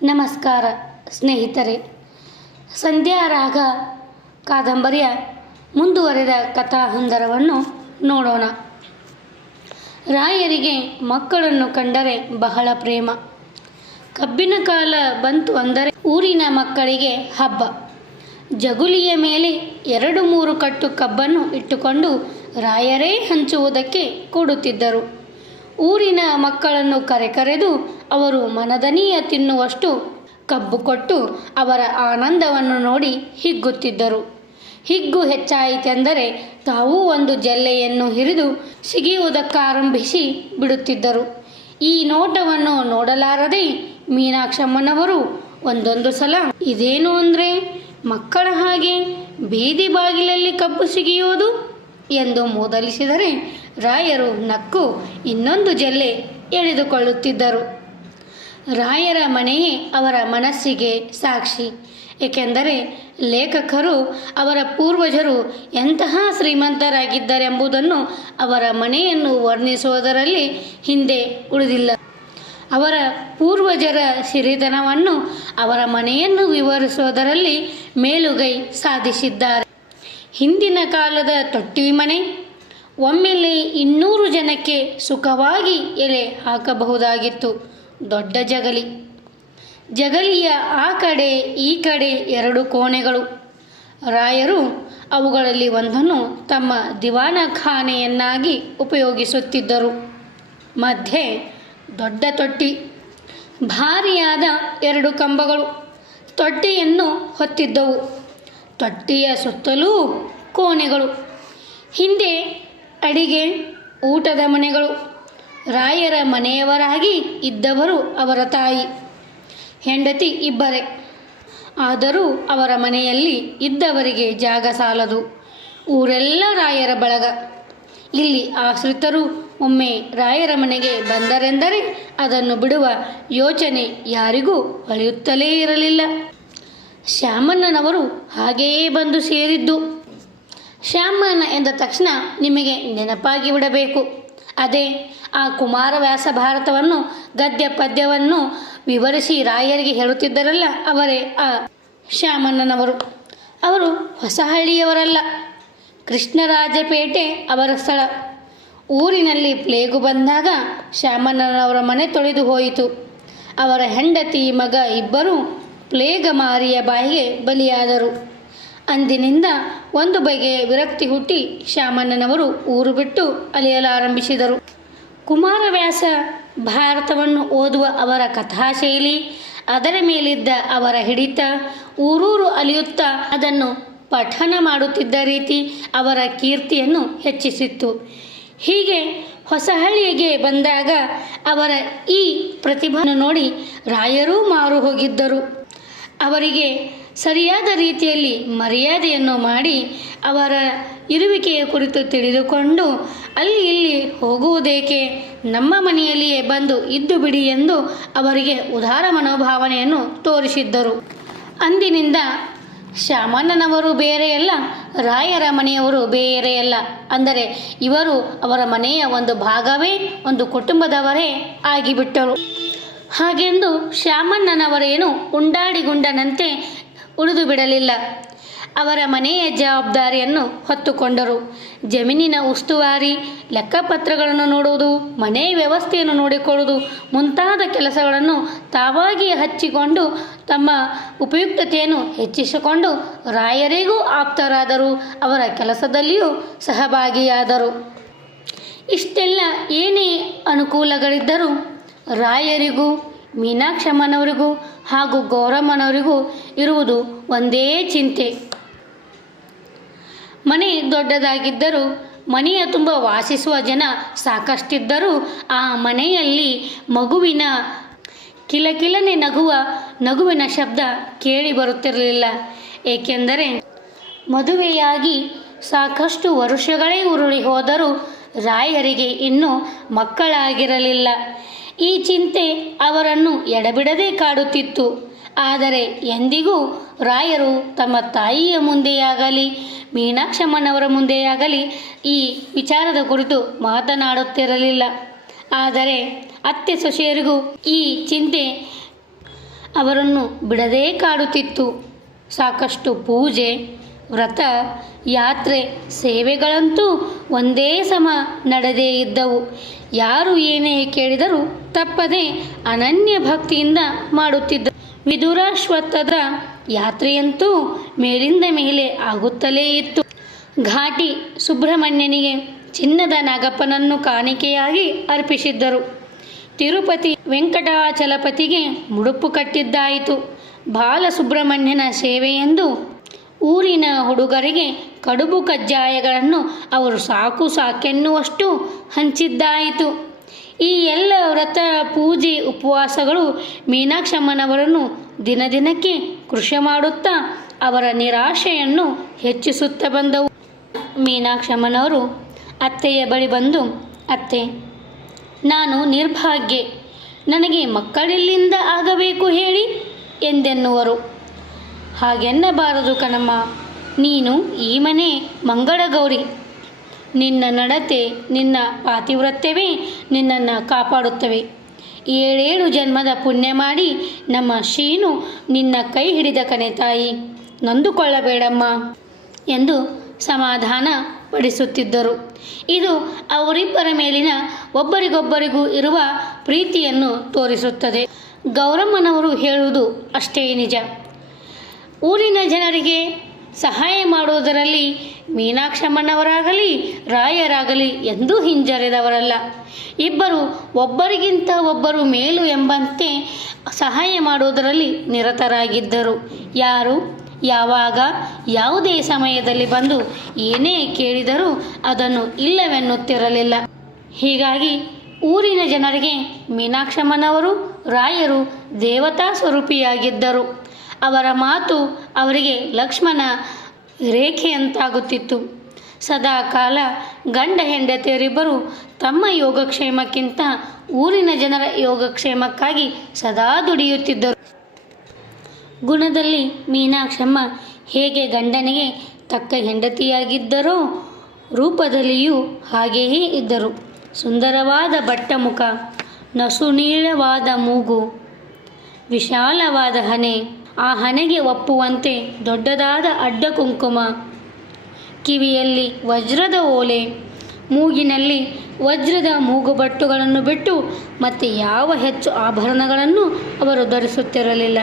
ನಮಸ್ಕಾರ ಸ್ನೇಹಿತರೆ, ಸಂಧ್ಯಾರಾಗ ಕಾದಂಬರಿಯ ಮುಂದುವರೆದ ಕಥಾಹಂದರವನ್ನು ನೋಡೋಣ. ರಾಯರಿಗೆ ಮಕ್ಕಳನ್ನು ಕಂಡರೆ ಬಹಳ ಪ್ರೇಮ. ಕಬ್ಬಿನ ಕಾಲ ಬಂತು ಅಂದರೆ ಊರಿನ ಮಕ್ಕಳಿಗೆ ಹಬ್ಬ. ಜಗುಲಿಯ ಮೇಲೆ 2-3 ಕಟ್ಟು ಕಬ್ಬನ್ನು ಇಟ್ಟುಕೊಂಡು ರಾಯರೇ ಹಂಚುವುದಕ್ಕೆ ಕೊಡುತ್ತಿದ್ದರು. ಊರಿನ ಮಕ್ಕಳನ್ನು ಕರೆದು ಅವರು ಮನದನಿಯ ತಿನ್ನುವಷ್ಟು ಕಬ್ಬು ಕೊಟ್ಟು ಅವರ ಆನಂದವನ್ನು ನೋಡಿ ಹಿಗ್ಗುತ್ತಿದ್ದರು. ಹಿಗ್ಗು ಹೆಚ್ಚಾಯಿತೆಂದರೆ ತಾವೂ ಒಂದು ಜಲ್ಲೆಯನ್ನು ಹಿರಿದು ಸಿಗಿಯುವುದಕ್ಕಾರಂಭಿಸಿ ಬಿಡುತ್ತಿದ್ದರು. ಈ ನೋಟವನ್ನು ನೋಡಲಾರದೆ ಮೀನಾಕ್ಷಮ್ಮನವರು ಒಂದೊಂದು ಸಲ ಇದೇನು ಅಂದರೆ ಮಕ್ಕಳ ಹಾಗೆ ಬೀದಿ ಬಾಗಿಲಲ್ಲಿ ಕಬ್ಬು ಸಿಗಿಯೋದು ಎಂದು ಮೂದಲಿಸಿದರೆ ರಾಯರು ನಕ್ಕು ಇನ್ನೊಂದು ಜಲ್ಲೆ ಎಳೆದುಕೊಳ್ಳುತ್ತಿದ್ದರು. ರಾಯರ ಮನೆಯೇ ಅವರ ಮನಸ್ಸಿಗೆ ಸಾಕ್ಷಿ. ಏಕೆಂದರೆ ಲೇಖಕರು ಅವರ ಪೂರ್ವಜರು ಎಂತಹ ಶ್ರೀಮಂತರಾಗಿದ್ದರೆಂಬುದನ್ನು ಅವರ ಮನೆಯನ್ನು ವರ್ಣಿಸುವುದರಲ್ಲಿ ಹಿಂದೆ ಉಳಿದಿಲ್ಲ. ಅವರ ಪೂರ್ವಜರ ಸಿರಿತನವನ್ನು ಅವರ ಮನೆಯನ್ನು ವಿವರಿಸುವುದರಲ್ಲಿ ಮೇಲುಗೈ ಸಾಧಿಸಿದ್ದಾರೆ. ಹಿಂದಿನ ಕಾಲದ ತೊಟ್ಟಿ ಮನೆ, ಒಮ್ಮೆಲೆ 200 ಜನಕ್ಕೆ ಸುಖವಾಗಿ ಎಲೆ ಹಾಕಬಹುದಾಗಿತ್ತು. ದೊಡ್ಡ ಜಗಲಿಯ ಆ ಕಡೆ ಈ ಕಡೆ 2 ಕೋಣೆಗಳು. ರಾಯರು ಅವುಗಳಲ್ಲಿ ಒಂದನ್ನು ತಮ್ಮ ದಿವಾನಖಾನೆಯನ್ನಾಗಿ ಉಪಯೋಗಿಸುತ್ತಿದ್ದರು. ಮಧ್ಯೆ ದೊಡ್ಡ ತೊಟ್ಟಿ, ಭಾರಿಯಾದ 2 ಕಂಬಗಳು ತೊಟ್ಟಿಯನ್ನು ಹೊತ್ತಿದ್ದವು. ತೊಟ್ಟಿಯ ಸುತ್ತಲೂ ಕೋಣೆಗಳು, ಹಿಂದೆ ಅಡಿಗೆ ಊಟದ ಮನೆಗಳು. ರಾಯರ ಮನೆಯವರಾಗಿ ಇದ್ದವರು ಅವರ ತಾಯಿ, ಹೆಂಡತಿ ಇಬ್ಬರೇ. ಆದರೂ ಅವರ ಮನೆಯಲ್ಲಿ ಇದ್ದವರಿಗೆ ಜಾಗ ಸಾಲದು. ಊರೆಲ್ಲ ರಾಯರ ಬಳಗ. ಇಲ್ಲಿ ಆಶ್ರಿತರು ಒಮ್ಮೆ ರಾಯರ ಮನೆಗೆ ಬಂದರೆಂದರೆ ಅದನ್ನು ಬಿಡುವ ಯೋಚನೆ ಯಾರಿಗೂ ಹೊಳೆಯುತ್ತಲೇ ಇರಲಿಲ್ಲ. ಶ್ಯಾಮಣ್ಣನವರು ಹಾಗೆಯೇ ಬಂದು ಸೇರಿದ್ದು. ಶ್ಯಾಮಣ್ಣ ಎಂದ ತಕ್ಷಣ ನಿಮಗೆ ನೆನಪಾಗಿ ಬಿಡಬೇಕು, ಅದೇ ಆ ಕುಮಾರವ್ಯಾಸ ಭಾರತವನ್ನು ಗದ್ಯ ಪದ್ಯವನ್ನು ವಿವರಿಸಿ ರಾಯರಿಗೆ ಹೇಳುತ್ತಿದ್ದರಲ್ಲ, ಅವರೇ ಆ ಶ್ಯಾಮಣ್ಣನವರು. ಅವರು ಹೊಸಹಳ್ಳಿಯವರಲ್ಲ, ಕೃಷ್ಣರಾಜಪೇಟೆ ಅವರ ಸ್ಥಳ. ಊರಿನಲ್ಲಿ ಪ್ಲೇಗು ಬಂದಾಗ ಶ್ಯಾಮಣ್ಣನವರ ಮನೆ ತೊಳೆದು ಹೋಯಿತು. ಅವರ ಹೆಂಡತಿ ಮಗ ಇಬ್ಬರು ಪ್ಲೇಗ ಮಾರಿಯ ಬಾಯಿಗೆ ಬಲಿಯಾದರು. ಅಂದಿನಿಂದ ಒಂದು ಬಗೆಯ ವಿರಕ್ತಿ ಹುಟ್ಟಿ ಶ್ಯಾಮಣ್ಣನವರು ಊರು ಬಿಟ್ಟು ಅಲೆಯಲಾರಂಭಿಸಿದರು. ಕುಮಾರವ್ಯಾಸ ಭಾರತವನ್ನು ಓದುವ ಅವರ ಕಥಾಶೈಲಿ, ಅದರ ಮೇಲಿದ್ದ ಅವರ ಹಿಡಿತ, ಊರೂರು ಅಲಿಯುತ್ತಾ ಅದನ್ನು ಪಠನ ಮಾಡುತ್ತಿದ್ದ ರೀತಿ ಅವರ ಕೀರ್ತಿಯನ್ನು ಹೆಚ್ಚಿಸಿತ್ತು. ಹೀಗೆ ಹೊಸಹಳ್ಳಿಗೆ ಬಂದಾಗ ಅವರ ಈ ಪ್ರತಿಭೆಯನ್ನು ನೋಡಿ ರಾಯರೂ ಮಾರು ಹೋಗಿದ್ದರು. ಅವರಿಗೆ ಸರಿಯಾದ ರೀತಿಯಲ್ಲಿ ಮರ್ಯಾದೆಯನ್ನು ಮಾಡಿ ಅವರ ಇರುವಿಕೆಯ ಕುರಿತು ತಿಳಿದುಕೊಂಡು ಅಲ್ಲಿ ಇಲ್ಲಿ ಹೋಗುವುದೇಕೆ, ನಮ್ಮ ಮನೆಯಲ್ಲಿಯೇ ಬಂದು ಇದ್ದು ಬಿಡಿ ಎಂದು ಅವರಿಗೆ ಉದಾರ ಮನೋಭಾವನೆಯನ್ನು ತೋರಿಸಿದ್ದರು. ಅಂದಿನಿಂದ ಶ್ಯಾಮಣ್ಣನವರು ಬೇರೆಯಲ್ಲ, ರಾಯರ ಮನೆಯವರು ಬೇರೆಯಲ್ಲ. ಅಂದರೆ ಇವರು ಅವರ ಮನೆಯ ಒಂದು ಭಾಗವೇ, ಒಂದು ಕುಟುಂಬದವರೇ ಆಗಿಬಿಟ್ಟರು. ಹಾಗೆಂದು ಶ್ಯಾಮಣ್ಣನವರೇನು ಉಂಡಾಡಿಗುಂಡನಂತೆ ಉಳಿದು ಬಿಡಲಿಲ್ಲ. ಅವರ ಮನೆಯ ಜವಾಬ್ದಾರಿಯನ್ನು ಹೊತ್ತುಕೊಂಡರು. ಜಮೀನಿನ ಉಸ್ತುವಾರಿ, ಲೆಕ್ಕಪತ್ರಗಳನ್ನು ನೋಡುವುದು, ಮನೆ ವ್ಯವಸ್ಥೆಯನ್ನು ನೋಡಿಕೊಳ್ಳುವುದು ಮುಂತಾದ ಕೆಲಸಗಳನ್ನು ತಾವಾಗಿಯೇ ಹಚ್ಚಿಕೊಂಡು ತಮ್ಮ ಉಪಯುಕ್ತತೆಯನ್ನು ಹೆಚ್ಚಿಸಿಕೊಂಡು ರಾಯರಿಗೂ ಆಪ್ತರಾದರು. ಅವರ ಕೆಲಸದಲ್ಲಿಯೂ ಸಹಭಾಗಿಯಾದರು. ಇಷ್ಟೆಲ್ಲ ಏನೇ ಅನುಕೂಲಗಳಿದ್ದರೂ ರಾಯರಿಗೂ ಮೀನಾಕ್ಷಮ್ಮನವರಿಗೂ ಹಾಗೂ ಗೌರಮ್ಮನವರಿಗೂ ಇರುವುದು ಒಂದೇ ಚಿಂತೆ. ಮನೆ ದೊಡ್ಡದಾಗಿದ್ದರೂ ಮನೆಯ ತುಂಬ ವಾಸಿಸುವ ಜನ ಸಾಕಷ್ಟಿದ್ದರೂ ಆ ಮನೆಯಲ್ಲಿ ಮಗುವಿನ ಕಿಲಕಿಲನೆ ನಗುವಿನ ಶಬ್ದ ಕೇಳಿ ಬರುತ್ತಿರಲಿಲ್ಲ. ಏಕೆಂದರೆ ಮದುವೆಯಾಗಿ ಸಾಕಷ್ಟು ವರ್ಷಗಳೇ ಉರುಳಿ ಹೋದರೂ ರಾಯರಿಗೆ ಇನ್ನೂ ಮಕ್ಕಳಾಗಿರಲಿಲ್ಲ. ಈ ಚಿಂತೆ ಅವರನ್ನು ಎಡಬಿಡದೆ ಕಾಡುತ್ತಿತ್ತು. ಆದರೆ ಎಂದಿಗೂ ರಾಯರು ತಮ್ಮ ತಾಯಿಯ ಮುಂದೆಯಾಗಲಿ ಮೀನಾಕ್ಷಮ್ಮನವರ ಮುಂದೆಯಾಗಲಿ ಈ ವಿಚಾರದ ಕುರಿತು ಮಾತನಾಡುತ್ತಿರಲಿಲ್ಲ. ಆದರೆ ಅತ್ತೆ ಸೊಸೆಯರಿಗೂ ಈ ಚಿಂತೆ ಅವರನ್ನು ಬಿಡದೇ ಕಾಡುತ್ತಿತ್ತು. ಸಾಕಷ್ಟು ಪೂಜೆ, ವ್ರತ, ಯಾತ್ರೆ, ಸೇವೆಗಳಂತೂ ಒಂದೇ ಸಮ ನಡೆದೇ ಇದ್ದವು. ಯಾರು ಏನೇ ಕೇಳಿದರೂ ತಪ್ಪದೆ ಅನನ್ಯ ಭಕ್ತಿಯಿಂದ ಮಾಡುತ್ತಿದ್ದರು. ವಿದುರಾಶ್ವತ್ಥದ ಯಾತ್ರೆಯಂತೂ ಮೇಲಿಂದ ಮೇಲೆ ಆಗುತ್ತಲೇ ಇತ್ತು. ಘಾಟಿ ಸುಬ್ರಹ್ಮಣ್ಯನಿಗೆ ಚಿನ್ನದ ನಾಗಪ್ಪನನ್ನು ಕಾಣಿಕೆಯಾಗಿ ಅರ್ಪಿಸಿದ್ದರು. ತಿರುಪತಿ ವೆಂಕಟಾಚಲಪತಿಗೆ ಮುಡುಪು ಕಟ್ಟಿದ್ದಾಯಿತು. ಬಾಲಸುಬ್ರಹ್ಮಣ್ಯನ ಸೇವೆಯೆಂದು ಊರಿನ ಹುಡುಗರಿಗೆ ಕಡುಬು ಕಜ್ಜಾಯಗಳನ್ನು ಅವರು ಸಾಕು ಸಾಕೆನ್ನುವಷ್ಟು ಹಂಚಿದ್ದಾಯಿತು. ಈ ಎಲ್ಲ ವ್ರತ, ಪೂಜೆ, ಉಪವಾಸಗಳು ಮೀನಾಕ್ಷಮ್ಮನವರನ್ನು ದಿನದಿನಕ್ಕೆ ಕೃಷಿ ಮಾಡುತ್ತಾ ಅವರ ನಿರಾಶೆಯನ್ನು ಹೆಚ್ಚಿಸುತ್ತಾ ಬಂದವು. ಮೀನಾಕ್ಷಮ್ಮನವರು ಅತ್ತೆಯ ಬಳಿ ಬಂದು, ಅತ್ತೆ, ನಾನು ನಿರ್ಭಾಗ್ಯೆ, ನನಗೆ ಮಕ್ಕಳೆಲ್ಲಿಂದ ಆಗಬೇಕು ಹೇಳಿ ಎಂದೆನ್ನುವರು. ಹಾಗೆನ್ನಬಾರದು ಕಣಮ್ಮ, ನೀನು ಈ ಮನೆ ಮಂಗಳಗೌರಿ. ನಿನ್ನ ನಡತೆ, ನಿನ್ನ ಪಾತಿವ್ರತ್ಯವೇ ನಿನ್ನನ್ನು ಕಾಪಾಡುತ್ತವೆ. 7 ಜನ್ಮದ ಪುಣ್ಯ ಮಾಡಿ ನಮ್ಮ ಶೀನು ನಿನ್ನ ಕೈ ಹಿಡಿದ ಕಣೆ ತಾಯಿ, ನೊಂದುಕೊಳ್ಳಬೇಡಮ್ಮ ಎಂದು ಸಮಾಧಾನ ಪಡಿಸುತ್ತಿದ್ದರು. ಇದು ಅವರಿಬ್ಬರ ಮೇಲಿನ ಒಬ್ಬರಿಗೊಬ್ಬರಿಗೂ ಇರುವ ಪ್ರೀತಿಯನ್ನು ತೋರಿಸುತ್ತದೆ. ಗೌರಮ್ಮನವರು ಹೇಳುವುದು ಅಷ್ಟೇ ನಿಜ. ಊರಿನ ಜನರಿಗೆ ಸಹಾಯ ಮಾಡುವುದರಲ್ಲಿ ಮೀನಾಕ್ಷಮ್ಮನವರಾಗಲಿ ರಾಯರಾಗಲಿ ಎಂದೂ ಹಿಂಜರಿದವರಲ್ಲ. ಇಬ್ಬರು ಒಬ್ಬರಿಗಿಂತ ಒಬ್ಬರು ಮೇಲು ಎಂಬಂತೆ ಸಹಾಯ ಮಾಡುವುದರಲ್ಲಿ ನಿರತರಾಗಿದ್ದರು. ಯಾರು ಯಾವಾಗ ಯಾವುದೇ ಸಮಯದಲ್ಲಿ ಬಂದು ಏನೇ ಕೇಳಿದರೂ ಅದನ್ನು ಇಲ್ಲವೆನ್ನುತ್ತಿರಲಿಲ್ಲ. ಹೀಗಾಗಿ ಊರಿನ ಜನರಿಗೆ ಮೀನಾಕ್ಷಮ್ಮನವರು ರಾಯರು ದೇವತಾ ಸ್ವರೂಪಿಯಾಗಿದ್ದರು. ಅವರ ಮಾತು ಅವರಿಗೆ ಲಕ್ಷ್ಮಣ ರೇಖೆಯಂತಾಗುತ್ತಿತ್ತು. ಸದಾ ಕಾಲ ಗಂಡ ಹೆಂಡತಿಯರಿಬ್ಬರು ತಮ್ಮ ಯೋಗಕ್ಷೇಮಕ್ಕಿಂತ ಊರಿನ ಜನರ ಯೋಗಕ್ಷೇಮಕ್ಕಾಗಿ ಸದಾ ದುಡಿಯುತ್ತಿದ್ದರು. ಗುಣದಲ್ಲಿ ಮೀನಾಕ್ಷಮ್ಮ ಹೇಗೆ ಗಂಡನಿಗೆ ತಕ್ಕ ಹೆಂಡತಿಯಾಗಿದ್ದರೋ ರೂಪದಲ್ಲಿಯೂ ಹಾಗೆಯೇ ಇದ್ದರು. ಸುಂದರವಾದ ಬಟ್ಟಮುಖ, ನಸುನೀಳವಾದ ಮೂಗು, ವಿಶಾಲವಾದ ಹಣೆ, ಆ ಹಣೆಗೆ ಒಪ್ಪುವಂತೆ ದೊಡ್ಡದಾದ ಅಡ್ಡ ಕುಂಕುಮ, ಕಿವಿಯಲ್ಲಿ ವಜ್ರದ ಓಲೆ, ಮೂಗಿನಲ್ಲಿ ವಜ್ರದ ಮೂಗುಬಟ್ಟುಗಳನ್ನು ಬಿಟ್ಟು ಮತ್ತೆ ಯಾವ ಹೆಚ್ಚು ಆಭರಣಗಳನ್ನು ಅವರು ಧರಿಸುತ್ತಿರಲಿಲ್ಲ.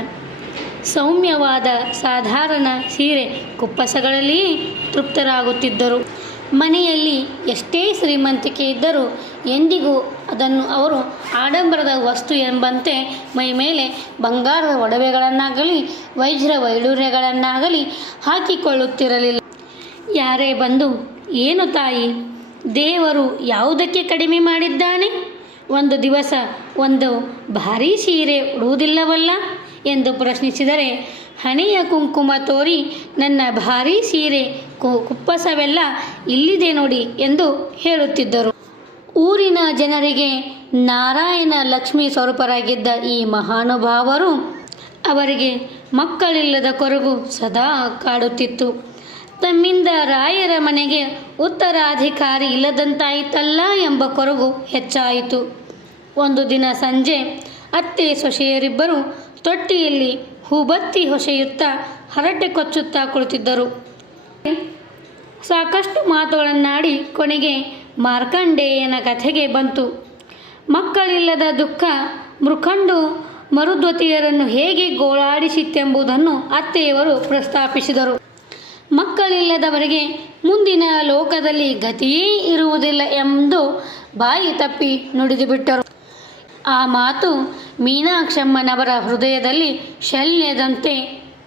ಸೌಮ್ಯವಾದ ಸಾಧಾರಣ ಸೀರೆ ಕುಪ್ಪಸಗಳಲ್ಲಿಯೇ ತೃಪ್ತರಾಗುತ್ತಿದ್ದರು. ಮನೆಯಲ್ಲಿ ಎಷ್ಟೇ ಶ್ರೀಮಂತಿಕೆ ಇದ್ದರೂ ಎಂದಿಗೂ ಅದನ್ನು ಅವರು ಆಡಂಬರದ ವಸ್ತು ಎಂಬಂತೆ ಮೈಮೇಲೆ ಬಂಗಾರದ ಒಡವೆಗಳನ್ನಾಗಲಿ ವಜ್ರ ವೈಡೂರ್ಯಗಳನ್ನಾಗಲಿ ಹಾಕಿಕೊಳ್ಳುತ್ತಿರಲಿಲ್ಲ. ಯಾರೇ ಬಂದು, ಏನು ತಾಯಿ, ದೇವರು ಯಾವುದಕ್ಕೆ ಕಡಿಮೆ ಮಾಡಿದ್ದಾನೆ? ಒಂದು ದಿವಸ ಒಂದು ಭಾರೀ ಸೀರೆ ಉಡುವುದಿಲ್ಲವಲ್ಲ ಎಂದು ಪ್ರಶ್ನಿಸಿದರೆ, ಹಣೆಯ ಕುಂಕುಮ ತೋರಿ ನನ್ನ ಭಾರೀ ಸೀರೆ ಕುಪ್ಪಸವೆಲ್ಲ ಇಲ್ಲಿದೆ ನೋಡಿ ಎಂದು ಹೇಳುತ್ತಿದ್ದರು. ಊರಿನ ಜನರಿಗೆ ನಾರಾಯಣ ಲಕ್ಷ್ಮೀ ಸ್ವರೂಪರಾಗಿದ್ದ ಈ ಮಹಾನುಭಾವರು ಅವರಿಗೆ ಮಕ್ಕಳಿಲ್ಲದ ಕೊರಗು ಸದಾ ಕಾಡುತ್ತಿತ್ತು. ತಮ್ಮಿಂದ ರಾಯರ ಮನೆಗೆ ಉತ್ತರಾಧಿಕಾರಿ ಇಲ್ಲದಂತಾಯಿತಲ್ಲ ಎಂಬ ಕೊರಗು ಹೆಚ್ಚಾಯಿತು. ಒಂದು ದಿನ ಸಂಜೆ ಅತ್ತೆ ಸೊಸೆಯರಿಬ್ಬರು ತೊಟ್ಟಿಯಲ್ಲಿ ಹೂಬತ್ತಿ ಹೊಸೆಯುತ್ತಾ ಹರಟೆ ಕೊಚ್ಚುತ್ತಾ ಕುಳಿತಿದ್ದರು. ಸಾಕಷ್ಟು ಮಾತುಗಳನ್ನಾಡಿ ಕೊನೆಗೆ ಮಾರ್ಕಂಡೇಯನ ಕಥೆಗೆ ಬಂತು. ಮಕ್ಕಳಿಲ್ಲದ ದುಃಖ ಮೃಖಂಡು ಮರುದ್ವತಿಯರನ್ನು ಹೇಗೆ ಗೋಳಾಡಿಸಿತೆಂಬುದನ್ನು ಅತ್ತೆಯವರು ಪ್ರಸ್ತಾಪಿಸಿದರು. ಮಕ್ಕಳಿಲ್ಲದವರಿಗೆ ಮುಂದಿನ ಲೋಕದಲ್ಲಿ ಗತಿಯೇ ಇರುವುದಿಲ್ಲ ಎಂದು ಬಾಯಿ ತಪ್ಪಿ ನುಡಿದುಬಿಟ್ಟರು. ಆ ಮಾತು ಮೀನಾಕ್ಷಮ್ಮನವರ ಹೃದಯದಲ್ಲಿ ಶಲ್ಯದಂತೆ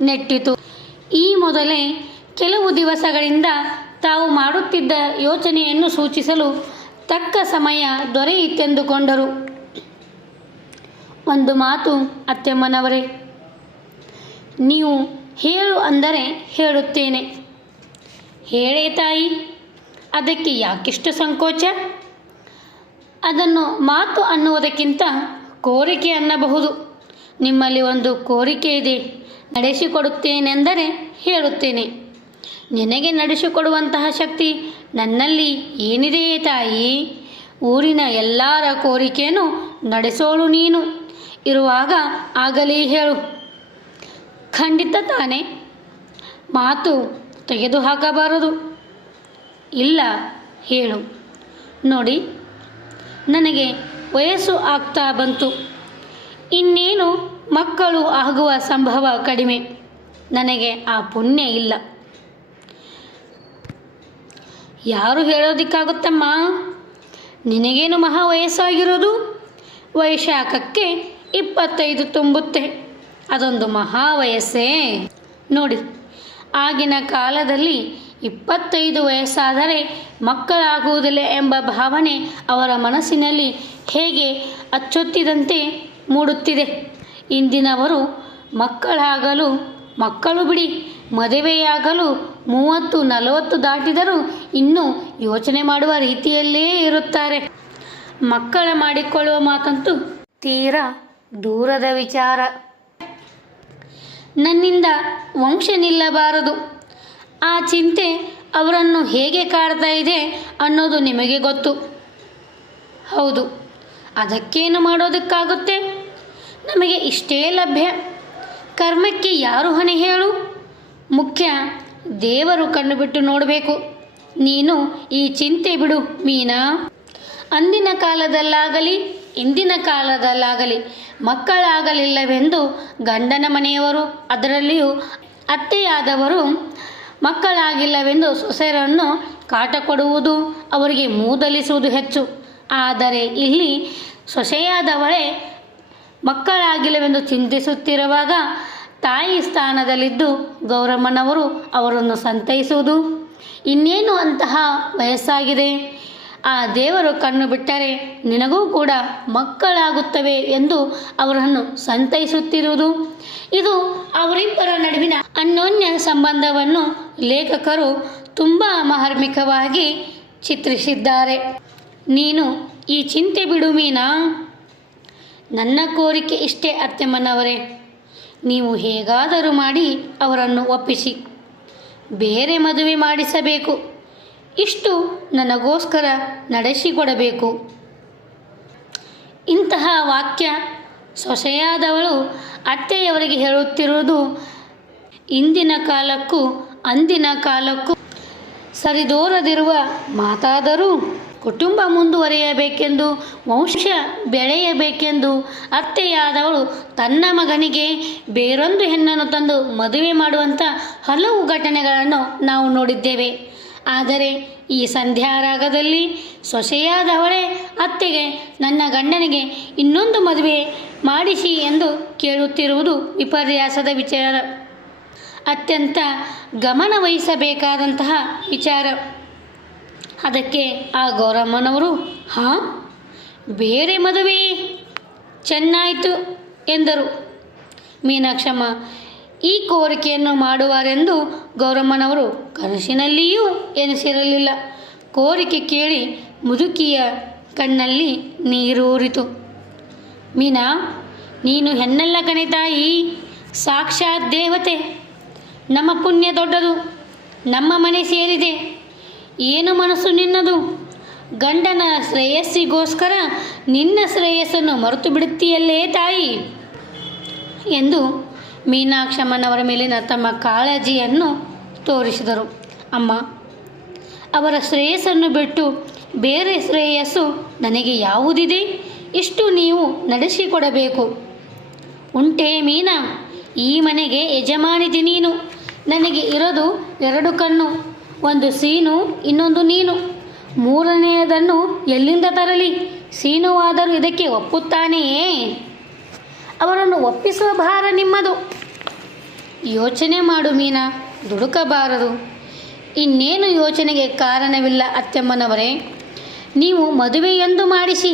ನೆಟ್ಟಿತು. ಈ ಮೊದಲೇ ಕೆಲವು ದಿವಸಗಳಿಂದ ತಾವು ಮಾಡುತ್ತಿದ್ದ ಯೋಚನೆಯನ್ನು ಸೂಚಿಸಲು ತಕ್ಕ ಸಮಯ ದೊರೆಯಿತೆಂದುಕೊಂಡರು. ಒಂದು ಮಾತು ಅತ್ತೆಮ್ಮನವರೇ, ನೀವು ಹೇಳು ಅಂದರೆ ಹೇಳುತ್ತೇನೆ. ಹೇಳೇ ತಾಯಿ, ಅದಕ್ಕೆ ಯಾಕಿಷ್ಟು ಸಂಕೋಚ? ಅದನ್ನು ಮಾತು ಅನ್ನುವುದಕ್ಕಿಂತ ಕೋರಿಕೆ ಅನ್ನಬಹುದು. ನಿಮ್ಮಲ್ಲಿ ಒಂದು ಕೋರಿಕೆ ಇದೆ, ನಡೆಸಿಕೊಡುತ್ತೇನೆಂದರೆ ಹೇಳುತ್ತೇನೆ. ನಿನಗೆ ನಡೆಸಿಕೊಡುವಂತಹ ಶಕ್ತಿ ನನ್ನಲ್ಲಿ ಏನಿದೆಯೇ ತಾಯಿ? ಊರಿನ ಎಲ್ಲರ ಕೋರಿಕೆಯನ್ನು ನಡೆಸೋಳು ನೀನು ಇರುವಾಗ ಆಗಲಿ ಹೇಳು ಖಂಡಿತ ತಾನೇ, ಮಾತು ತೆಗೆದುಹಾಕಬಾರದು. ಇಲ್ಲ, ಹೇಳು. ನೋಡಿ, ನನಗೆ ವಯಸ್ಸು ಆಗ್ತಾ ಬಂತು. ಇನ್ನೇನು ಮಕ್ಕಳು ಆಗುವ ಸಂಭವ ಕಡಿಮೆ. ನನಗೆ ಆ ಪುಣ್ಯ ಇಲ್ಲ. ಯಾರು ಹೇಳೋದಕ್ಕಾಗುತ್ತಮ್ಮ? ನಿನಗೇನು ಮಹಾ ವಯಸ್ಸಾಗಿರೋದು? ವೈಶಾಖಕ್ಕೆ 25 ತುಂಬುತ್ತೆ. ಅದೊಂದು ಮಹಾ ವಯಸ್ಸೇ? ನೋಡಿ, ಆಗಿನ ಕಾಲದಲ್ಲಿ 25 ವಯಸ್ಸಾದರೆ ಮಕ್ಕಳಾಗುವುದಿಲ್ಲ ಎಂಬ ಭಾವನೆ ಅವರ ಮನಸ್ಸಿನಲ್ಲಿ ಹೇಗೆ ಅಚ್ಚೊತ್ತಿದಂತೆ ಮೂಡುತ್ತಿದೆ. ಇಂದಿನವರು ಮಕ್ಕಳು ಬಿಡಿ, ಮದುವೆಯಾಗಲು 30-40 ದಾಟಿದರೂ ಇನ್ನೂ ಯೋಚನೆ ಮಾಡುವ ರೀತಿಯಲ್ಲೇ ಇರುತ್ತಾರೆ. ಮಕ್ಕಳ ಮಾಡಿಕೊಳ್ಳುವ ಮಾತಂತೂ ತೀರಾ ದೂರದ ವಿಚಾರ. ನನ್ನಿಂದ ವಂಶ ನಿಲ್ಲಬಾರದು. ಆ ಚಿಂತೆ ಅವರನ್ನು ಹೇಗೆ ಕಾಡ್ತಾ ಇದೆ ಅನ್ನೋದು ನಿಮಗೆ ಗೊತ್ತು. ಹೌದು, ಅದಕ್ಕೇನು ಮಾಡೋದಕ್ಕಾಗುತ್ತೆ? ನಮಗೆ ಇಷ್ಟೇ ಲಭ್ಯ. ಕರ್ಮಕ್ಕೆ ಯಾರು ಹೊಣೆ ಹೇಳು? ಮುಖ್ಯ ದೇವರು ಕಣ್ಣು ಬಿಟ್ಟು ನೋಡಬೇಕು. ನೀನು ಈ ಚಿಂತೆ ಬಿಡು ಮೀನಾ. ಅಂದಿನ ಕಾಲದಲ್ಲಾಗಲಿ ಇಂದಿನ ಕಾಲದಲ್ಲಾಗಲಿ ಮಕ್ಕಳಾಗಲಿಲ್ಲವೆಂದು ಗಂಡನ ಮನೆಯವರು, ಅದರಲ್ಲಿಯೂ ಅತ್ತೆಯಾದವರು ಮಕ್ಕಳಾಗಿಲ್ಲವೆಂದು ಸೊಸೆಯರನ್ನು ಕಾಟ ಕೊಡುವುದು, ಅವರಿಗೆ ಮೂದಲಿಸುವುದು ಹೆಚ್ಚು. ಆದರೆ ಇಲ್ಲಿ ಸೊಸೆಯಾದವಳೇ ಮಕ್ಕಳಾಗಿಲ್ಲವೆಂದು ಚಿಂತಿಸುತ್ತಿರುವಾಗ ತಾಯಿ ಸ್ಥಾನದಲ್ಲಿದ್ದು ಗೌರಮ್ಮನವರು ಅವರನ್ನು ಸಂತೈಸುವುದು. ಇನ್ನೇನು ಅಂತಹ ವಯಸ್ಸಾಗಿದೆ. ಆ ದೇವರು ಕಣ್ಣು ಬಿಟ್ಟರೆ ನಿನಗೂ ಕೂಡ ಮಕ್ಕಳಾಗುತ್ತವೆ ಎಂದು ಅವರನ್ನು ಸಂತೈಸುತ್ತಿರುವುದು. ಇದು ಅವರಿಬ್ಬರ ನಡುವಿನ ಅನ್ಯೋನ್ಯ ಸಂಬಂಧವನ್ನು ಲೇಖಕರು ತುಂಬ ಮಾರ್ಮಿಕವಾಗಿ ಚಿತ್ರಿಸಿದ್ದಾರೆ. ನೀನು ಈ ಚಿಂತೆ ಬಿಡು ಮೀನಾ. ನನ್ನ ಕೋರಿಕೆ ಇಷ್ಟೇ ಅತ್ತೆಮ್ಮನವರೇ, ನೀವು ಹೇಗಾದರೂ ಮಾಡಿ ಅವರನ್ನು ಒಪ್ಪಿಸಿ ಬೇರೆ ಮದುವೆ ಮಾಡಿಸಬೇಕು. ಇಷ್ಟು ನನಗೋಸ್ಕರ ನಡೆಸಿಕೊಡಬೇಕು. ಇಂತಹ ವಾಕ್ಯ ಸೊಸೆಯಾದವಳು ಅತ್ತೆಯವರಿಗೆ ಹೇಳುತ್ತಿರುವುದು ಇಂದಿನ ಕಾಲಕ್ಕೂ ಅಂದಿನ ಕಾಲಕ್ಕೂ ಸರಿದೋರದಿರುವ ಮಾತಾದರೂ ಕುಟುಂಬ ಮುಂದುವರಿಯಬೇಕೆಂದು, ವಂಶ ಬೆಳೆಯಬೇಕೆಂದು ಅತ್ತೆಯಾದವಳು ತನ್ನ ಮಗನಿಗೆ ಬೇರೊಂದು ಹೆಣ್ಣನ್ನು ತಂದು ಮದುವೆ ಮಾಡುವಂಥ ಹಲವು ಘಟನೆಗಳನ್ನು ನಾವು ನೋಡಿದ್ದೇವೆ. ಆದರೆ ಈ ಸಂಧ್ಯಾರಾಗದಲ್ಲಿ ಸೊಸೆಯಾದವಳೇ ಅತ್ತೆಗೆ ನನ್ನ ಗಂಡನಿಗೆ ಇನ್ನೊಂದು ಮದುವೆ ಮಾಡಿಸಿ ಎಂದು ಕೇಳುತ್ತಿರುವುದು ವಿಪರ್ಯಾಸದ ವಿಚಾರ. ಅತ್ಯಂತ ಗಮನ ವಹಿಸಬೇಕಾದಂತಹ ವಿಚಾರ. ಅದಕ್ಕೆ ಆ ಗೌರಮ್ಮನವರು ಬೇರೆ ಮದುವೆ ಚೆನ್ನಾಯಿತು ಎಂದರು. ಮೀನಾಕ್ಷಮ್ಮ ಈ ಕೋರಿಕೆಯನ್ನು ಮಾಡುವರೆಂದು ಗೌರಮ್ಮನವರು ಕನಸಿನಲ್ಲಿಯೂ ಎನಿಸಿರಲಿಲ್ಲ. ಕೋರಿಕೆ ಕೇಳಿ ಮುದುಕಿಯ ಕಣ್ಣಲ್ಲಿ ನೀರೂರಿತು. ಮೀನಾ, ನೀನು ಹೆಣ್ಣಲ್ಲ ಕಣೆ ತಾಯಿ, ಸಾಕ್ಷಾತ್ ದೇವತೆ. ನಮ್ಮ ಪುಣ್ಯ ದೊಡ್ಡದು. ನಮ್ಮ ಮನೆ ಸೇರಿದೆ. ಏನು ಮನಸ್ಸು ನಿನ್ನದು? ಗಂಡನ ಶ್ರೇಯಸ್ಸಿಗೋಸ್ಕರ ನಿನ್ನ ಶ್ರೇಯಸ್ಸನ್ನು ಮರೆತು ಬಿಡುತ್ತೀಯಲ್ಲೇ ತಾಯಿ ಎಂದು ಮೀನಾಕ್ಷಮ್ಮನವರ ಮೇಲಿನ ತಮ್ಮ ಕಾಳಜಿಯನ್ನು ತೋರಿಸಿದರು. ಅಮ್ಮ, ಅವರ ಶ್ರೇಯಸ್ಸನ್ನು ಬಿಟ್ಟು ಬೇರೆ ಶ್ರೇಯಸ್ಸು ನನಗೆ ಯಾವುದಿದೆ? ಇಷ್ಟು ನೀವು ನಡೆಸಿಕೊಡಬೇಕು. ಉಂಟೇ ಮೀನಾ? ಈ ಮನೆಗೆ ಯಜಮಾನಿದಿ ನೀನು. ನನಗೆ ಇರೋದು 2 ಕಣ್ಣು, ಒಂದು ಸೀನು, ಇನ್ನೊಂದು ನೀನು. ಮೂರನೆಯದನ್ನು ಎಲ್ಲಿಂದ ತರಲಿ? ಸೀನುವಾದರೂ ಇದಕ್ಕೆ ಒಪ್ಪುತ್ತಾನೆಯೇ? ಅವರನ್ನು ಒಪ್ಪಿಸುವ ಭಾರ ನಿಮ್ಮದು. ಯೋಚನೆ ಮಾಡು ಮೀನಾ, ದುಡುಕಬಾರದು. ಇನ್ನೇನು ಯೋಚನೆಗೆ ಕಾರಣವಿಲ್ಲ ಅತ್ತೆಮ್ಮನವರೇ. ನೀವು ಮದುವೆಯೊಂದು ಮಾಡಿಸಿ,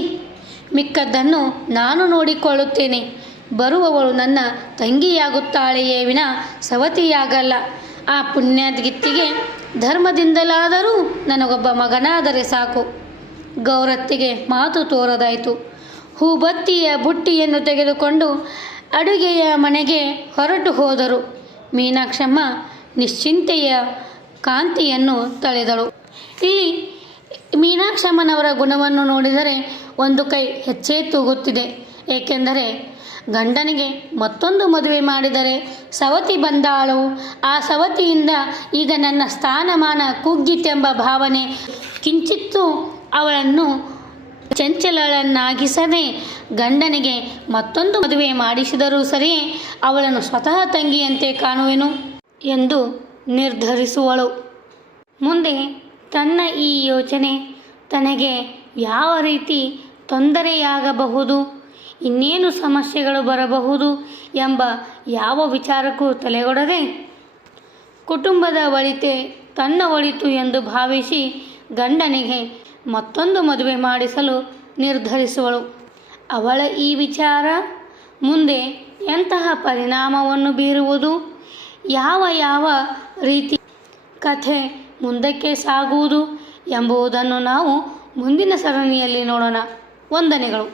ಮಿಕ್ಕದ್ದನ್ನು ನಾನು ನೋಡಿಕೊಳ್ಳುತ್ತೇನೆ. ಬರುವವಳು ನನ್ನ ತಂಗಿಯಾಗುತ್ತಾಳೆಯೇ ವಿನ ಸವತಿಯಾಗಲ್ಲ. ಆ ಪುಣ್ಯಗಿತ್ತಿಗೆ ಧರ್ಮದಿಂದಲಾದರೂ ನನಗೊಬ್ಬ ಮಗನಾದರೆ ಸಾಕು. ಗೌರತ್ತಿಗೆ ಮಾತು ತೋರದಾಯಿತು. ಹೂಬತ್ತಿಯ ಬುಟ್ಟಿಯನ್ನು ತೆಗೆದುಕೊಂಡು ಅಡುಗೆಯ ಮನೆಗೆ ಹೊರಟು ಹೋದರು. ಮೀನಾಕ್ಷಮ್ಮ ನಿಶ್ಚಿಂತೆಯ ಕಾಂತಿಯನ್ನು ತಳೆದಳು. ಇಲ್ಲಿ ಮೀನಾಕ್ಷಮ್ಮನವರ ಗುಣವನ್ನು ನೋಡಿದರೆ ಒಂದು ಕೈ ಹೆಚ್ಚೇ ತೂಗುತ್ತಿದೆ. ಏಕೆಂದರೆ ಗಂಡನಿಗೆ ಮತ್ತೊಂದು ಮದುವೆ ಮಾಡಿದರೆ ಸವತಿ ಬಂದಾಳು. ಆ ಸವತಿಯಿಂದ ಈಗ ನನ್ನ ಸ್ಥಾನಮಾನ ಕುಗ್ಗಿತೆಂಬ ಭಾವನೆ ಕಿಂಚಿತ್ತೂ ಅವಳನ್ನು ಚಂಚಲಳನ್ನಾಗಿಸದೆ ಗಂಡನಿಗೆ ಮತ್ತೊಂದು ಮದುವೆ ಮಾಡಿಸಿದರೂ ಸರಿಯೇ ಅವಳನ್ನು ಸ್ವತಃ ತಂಗಿಯಂತೆ ಕಾಣುವೆನು ಎಂದು ನಿರ್ಧರಿಸುವಳು. ಮುಂದೆ ತನ್ನ ಈ ಯೋಚನೆ ತನಗೆ ಯಾವ ರೀತಿ ತೊಂದರೆಯಾಗಬಹುದು, ಇನ್ನೇನು ಸಮಸ್ಯೆಗಳು ಬರಬಹುದು ಎಂಬ ಯಾವ ವಿಚಾರಕ್ಕೂ ತಲೆಗೊಡದೆ ಕುಟುಂಬದ ಒಳಿತೆ ತನ್ನ ಒಳಿತು ಎಂದು ಭಾವಿಸಿ ಗಂಡನಿಗೆ ಮತ್ತೊಂದು ಮದುವೆ ಮಾಡಿಸಲು ನಿರ್ಧರಿಸುವಳು. ಅವಳ ಈ ವಿಚಾರ ಮುಂದೆ ಎಂತಹ ಪರಿಣಾಮವನ್ನು ಬೀರುವುದು, ಯಾವ ರೀತಿ ಕಥೆ ಮುಂದಕ್ಕೆ ಸಾಗುವುದು ಎಂಬುದನ್ನು ನಾವು ಮುಂದಿನ ಸರಣಿಯಲ್ಲಿ ನೋಡೋಣ. ವಂದನೆಗಳು.